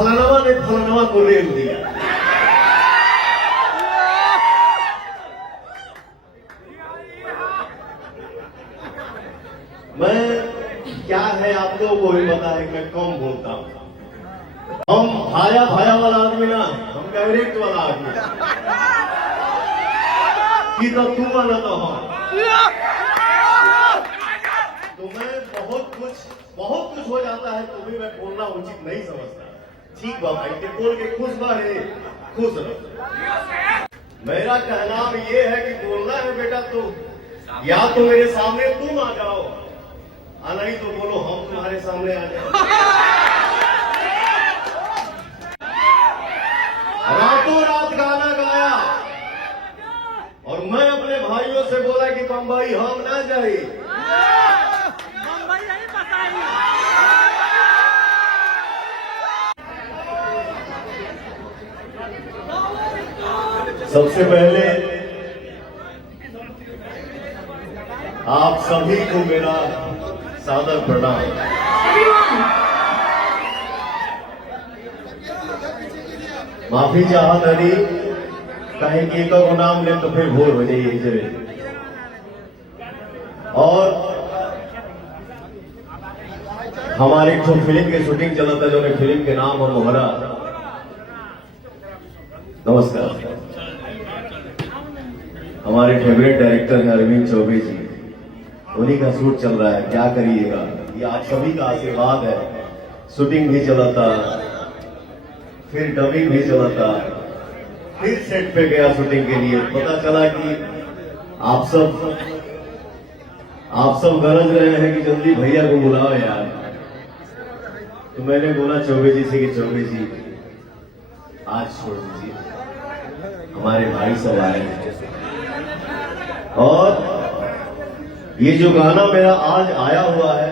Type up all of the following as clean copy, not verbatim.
फलानवा ने फलानवा को रेल दिया। मैं क्या है आप लोगों को भी पता है, मैं कम बोलता हूं। हम भाया भाया वाला आदमी ना, हम डायरेक्ट वाला आदमी कि तो तू वाला तो हम। तो मैं बहुत कुछ हो जाता है तो भी मैं बोलना उचित नहीं समझता। ठीक बा भाई, बोल के खुश बा रे, खुश रहो। मेरा कहना ये है कि बोलना है बेटा तो या तो मेरे सामने तुम आ जाओ, नहीं तो बोलो हम तुम्हारे सामने आ जाओ। रातों रात गाना गाया और मैं अपने भाइयों से बोला कि बम्बई हम ना जाए। सबसे पहले आप सभी को मेरा सादर प्रणाम। माफी चाहत हरी, कहीं की का नाम ले तो फिर भूल हो जाइए जरे। और हमारी एक फिल्म की शूटिंग चला था जो फिल्म के नाम और मोहरा। नमस्कार। हमारे फेवरेट डायरेक्टर हैं अरविंद चौबे जी, उन्हीं का शूट चल रहा है। क्या करिएगा, ये आप सभी का आशीर्वाद है। शूटिंग भी चला था, फिर डबिंग भी चला था, फिर सेट पे गया शूटिंग के लिए। पता चला कि आप सब गरज रहे हैं कि जल्दी भैया को बुलाओ यार। तो मैंने बोला चौबे जी से कि चौबे जी आज छोड़ दीजिए, हमारे भाई सब आए हैं। और ये जो गाना मेरा आज आया हुआ है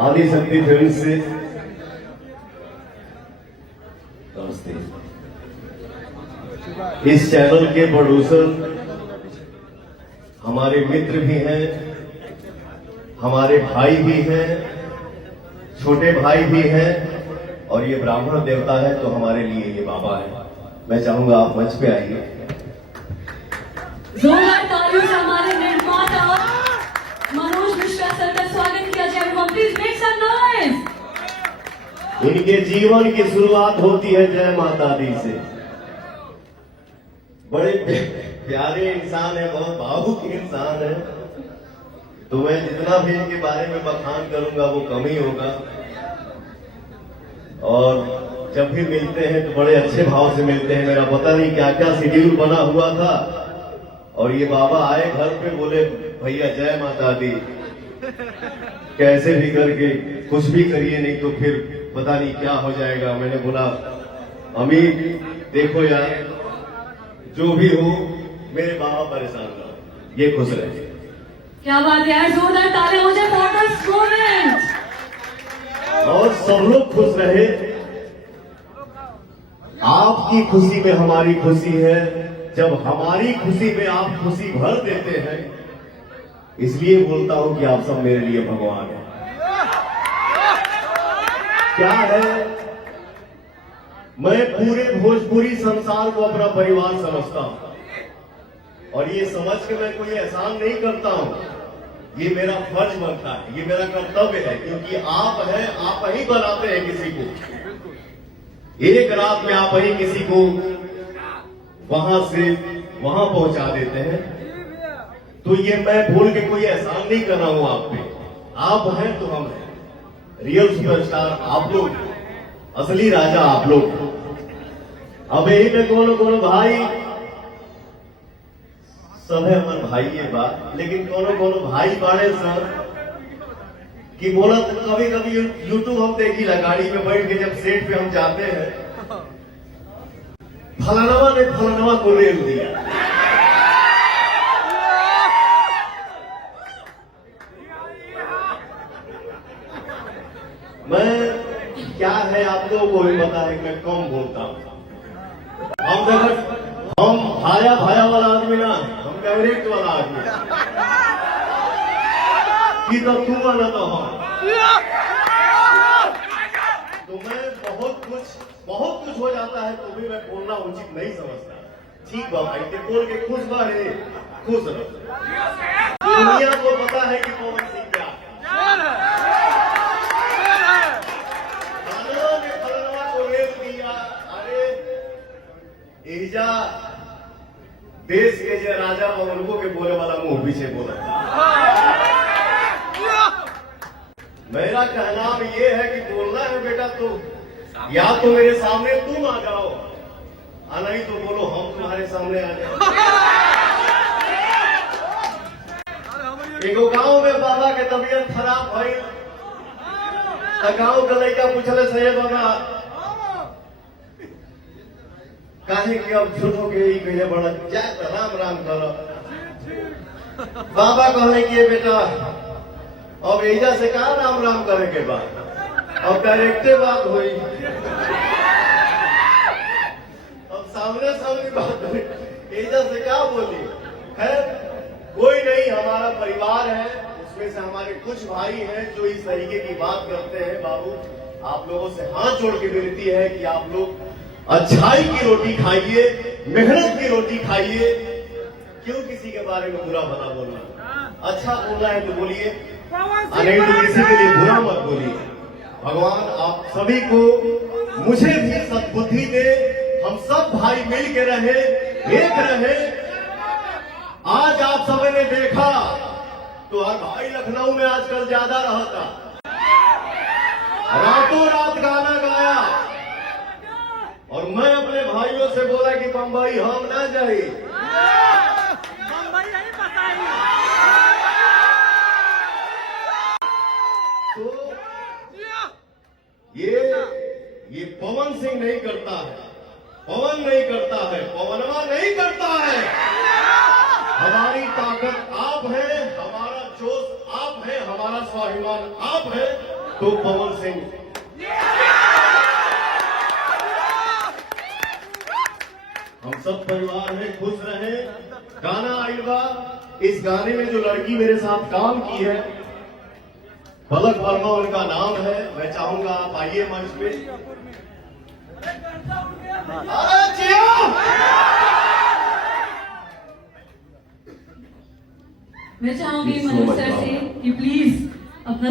आदि शक्ति फिल्म से, नमस्ते। इस चैनल के प्रोड्यूसर हमारे मित्र भी हैं, हमारे भाई भी हैं, छोटे भाई भी हैं, और ये ब्राह्मण देवता है तो हमारे लिए ये बाबा है। मैं चाहूंगा आप मंच पे आइए। जोरदार तालियों से हमारे निर्माता मनोज मिश्रा सर का स्वागत किया जाए। Please make some noise. इनके जीवन की शुरुआत होती है जय माता दी से। बड़े प्यारे इंसान है, बहुत भावुक इंसान है। तो मैं जितना भी इनके बारे में बखान करूंगा वो कम ही होगा। और जब भी मिलते हैं तो बड़े अच्छे भाव से मिलते हैं। मेरा पता नहीं क्या क्या शेड्यूल बना हुआ था और ये बाबा आए घर पे, बोले भैया जय माता दी, कैसे भी करके कुछ भी करिए नहीं तो फिर पता नहीं क्या हो जाएगा। मैंने बोला अमीर देखो यार, जो भी हो मेरे बाबा परेशान ना हो, ये खुश रहे। क्या बात है यार, जोरदार तालियां हो जाए फॉर दिस मोमेंट। और सब लोग खुश रहे। आपकी खुशी में हमारी खुशी है, जब हमारी खुशी में आप खुशी भर देते हैं, इसलिए बोलता हूं कि आप सब मेरे लिए भगवान हैं। क्या है, मैं पूरे भोजपुरी संसार को अपना परिवार समझता हूं और ये समझ के मैं कोई एहसान नहीं करता हूं। ये मेरा फर्ज बनता है, ये मेरा कर्तव्य है, क्योंकि आप हैं, आप ही बनाते हैं किसी को। एक रात में आप ही किसी को वहां से वहां पहुंचा देते हैं। तो ये मैं भूल के कोई एहसान नहीं कर रहा हूं आप पे। आप हैं तो हम हैं। रियल सुपरस्टार आप लोग, असली राजा आप लोग। अब यही में कोनो भाई सब है हमारे भाई ये बात, लेकिन कोनो भाई बाड़े सर कि बोला तो कभी कभी यूट्यूब हम देखी ला, गाड़ी में बैठ के जब सेट पे हम जाते हैं, फलानवा ने फलानवा को रेल दिया। मैं क्या है आप लोगों को भी पता है, मैं कम बोलता हूं। हम भाया भाया वाला आदमी ना, हम डायरेक्ट वाला आदमी कि तो तू वाला तो हम। तो मैं बहुत कुछ हो जाता है तो भी मैं बोलना उचित नहीं समझता। ठीक बा भाई के बोल के खुश बा रे, खुश रहो। दुनिया को पता है कि पवन सिंह क्या फलनवा में फलनवा को रेल दिया। अरे एजा देश के जो राजा उनको के बोले वाला मुंह पीछे बोला। मेरा कहना ये है कि बोलना है बेटा तो या तो मेरे सामने तुम आ जाओ, नहीं तो बोलो हम तुम्हारे सामने आ जाओ। एगो गांव में बाबा के तबीयत खराब भई, गांव का लड़का पूछले सही बाबा काहे कि अब झूठो के ही कहे बड़ा जाए राम राम करो। बाबा कहले कि बेटा अब एजा से कहा राम राम करे के बाद, अब डायरेक्टे बात हुई, अब सामने सामने बात हुई, एजा से क्या बोली। खैर कोई नहीं, हमारा परिवार है, उसमें से हमारे कुछ भाई हैं जो इस तरीके की बात करते हैं। बाबू आप लोगों से हाथ जोड़ के विनती है कि आप लोग अच्छाई की रोटी खाइए, मेहनत की रोटी खाइए। क्यों किसी के बारे में बुरा भला बोलना, अच्छा बोलना है तो बोलिए, नहीं तो किसी के लिए बुरा मत बोलिए। भगवान आप सभी को, मुझे भी सद्बुद्धि दे, हम सब भाई मिल के रहे, एक रहे। आज आप सब ने देखा तो हर भाई लखनऊ में आजकल ज्यादा रहता, रातों रात गाना गाया, और मैं अपने भाइयों से बोला कि बम्बई हम ना जाए, बम्बई नहीं बताई। तो ये पवन सिंह नहीं करता है, पवन नहीं करता है, पवनवा नहीं करता है। हमारी ताकत आप हैं, हमारा जोश आप हैं, हमारा स्वाभिमान आप है। तो पवन सिंह हम सब परिवार में खुश रहे। गाना आइल बा, इस गाने में जो लड़की मेरे साथ काम की है पलक वर्मा उनका नाम है। मैं चाहूंगा आप आइए मंच पे। मैं चाहूंगी मनोज सर से कि प्लीज अपना